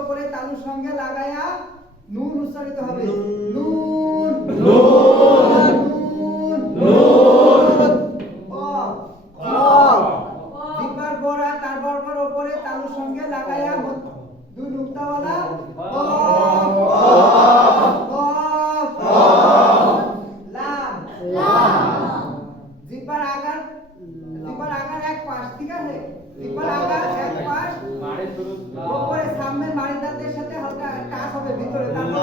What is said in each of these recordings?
উপরে তালুর সঙ্গে লাগায়া নুন উচ্চারিত হবে। নুন নুন নুন নুন ক জিহ্বার গোড়া তার বরাবর উপরে তালুর সঙ্গে লাগায়া দুই নুক্তাওয়ালা জিহ্বার আগার এক পাশ, ঠিক আছে? জিহ্বার আগার এক পাশ উপরে সামনের মাড়ির দাঁতের সাথে হালকা টাচ হবে ভিতরে, তারপর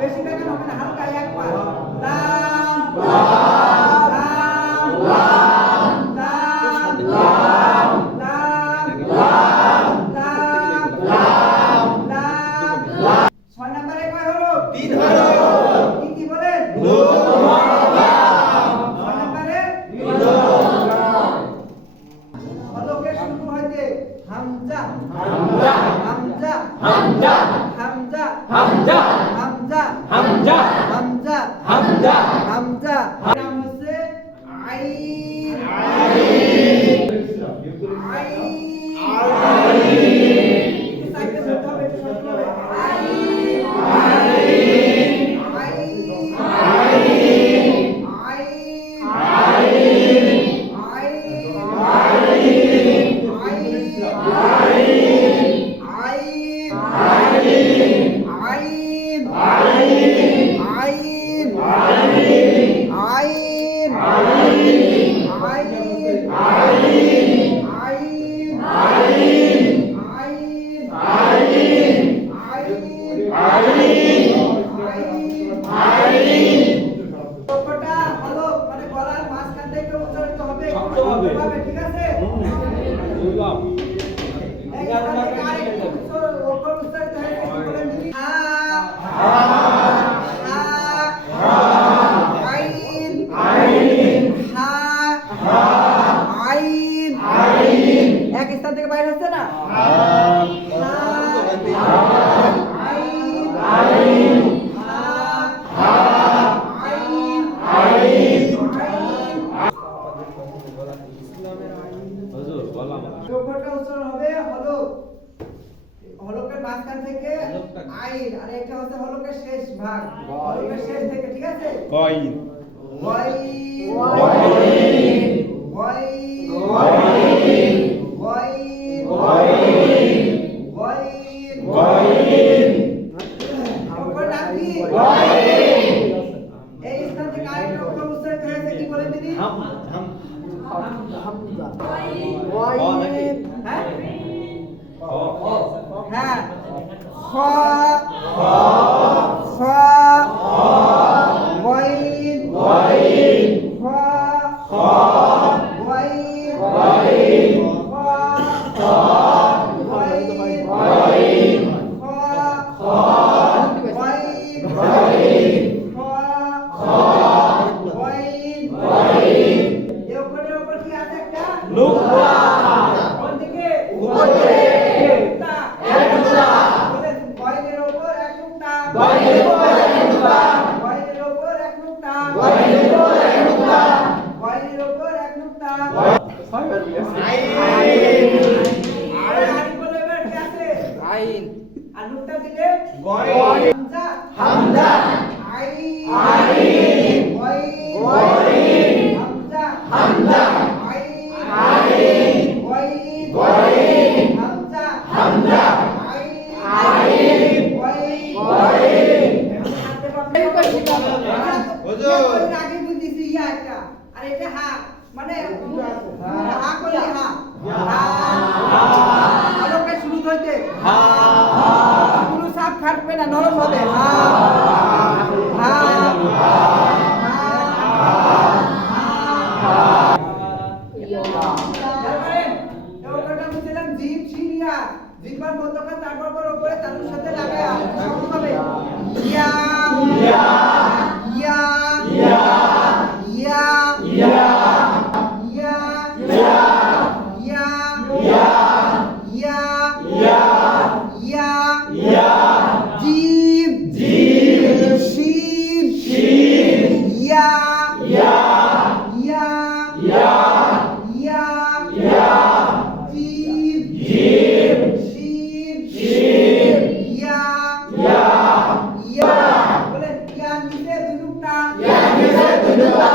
বেশি বেগান হবে না, হালকা এক পাশ। লাম লাম লাম লাম লাম লাম লাম লাম লাম। 6 নম্বরে কয় হলো? 3 হরফ। কি বলেন? হামজা হামজা হামজা হামজা হামজা হামজা হামজা হামজা হামজা হামজা হামজা নাম হচ্ছে আইন আইন সাইকেল ধরতে হবে, একটু শক্ত হবে। আইন আইন ঠিক আছে? এক স্থান থেকে বাইরে হচ্ছে না? হলকের মাঝখান থেকে আইন, আর এটা হচ্ছে হলকের শেষ ভাগ, হলকের শেষ থেকে, ঠিক আছে? Coin wine wine wine wine wine wine wine wine অক্ষর নাম কি? এই স্থান থেকে আরেকটা অক্ষর উচ্চারিত হয়েছে, কি বলেন তিনি? হ্যাঁ হ্যাঁ খ খ ওয়াইন ওয়াইন খ খ ওয়াইন ওয়াইন খ খ ওয়াইন ওয়াইন খ খ ওয়াইন ওয়াইন খ খ ওয়াইন ওয়াইন এই অক্ষরের উপর কি আছে একটা? নুকতা কোন দিকে? উপরে নুকতা। এক নুকতা বলেন, ওয়াইনের উপর এক নুকতা। ওয়াইনের উপর এক নুকতা ওয়াইনের উপর এক নুকতা। ওয়াইনের উপর এক নুকতা ওয়াইনের উপর এক নুকতা। আইন আর আইন বলে এবার কি আছে? আইন আর নুকতা দিলে ওয়াইন হামজা। হামজা আইন আইন ওয়াইন ওয়াইন হামজা। হামজা আইন আইন ওয়াইন ওয়াইন হামজা। হামজা আইন আইন ওয়াইন ওয়াইন হাতে পাবেন আগে বুঝিছি ইয়া একটা, আর এটা হা, মানে হা করলে হা আলোকে শুরু হইতে কোনো সাপ খাটবে না, নরম হবে। হা হা জিভ সিনিয়া জিহ্বার মধ্যখান তারপর উপরে তালুর সাথে লাগায় শব্দ হবে ইয়া ইয়া ইয়া ইয়া ইয়া ইয়া ইয়া ইয়া ইয়া ইয়া ইয়া ইয়া ইয়া ইয়া জিম জিম শিন শিন ইয়া ইয়া ইয়া ইয়া ইয়া ইয়া জিম জিম শিন জিন্দাবাদ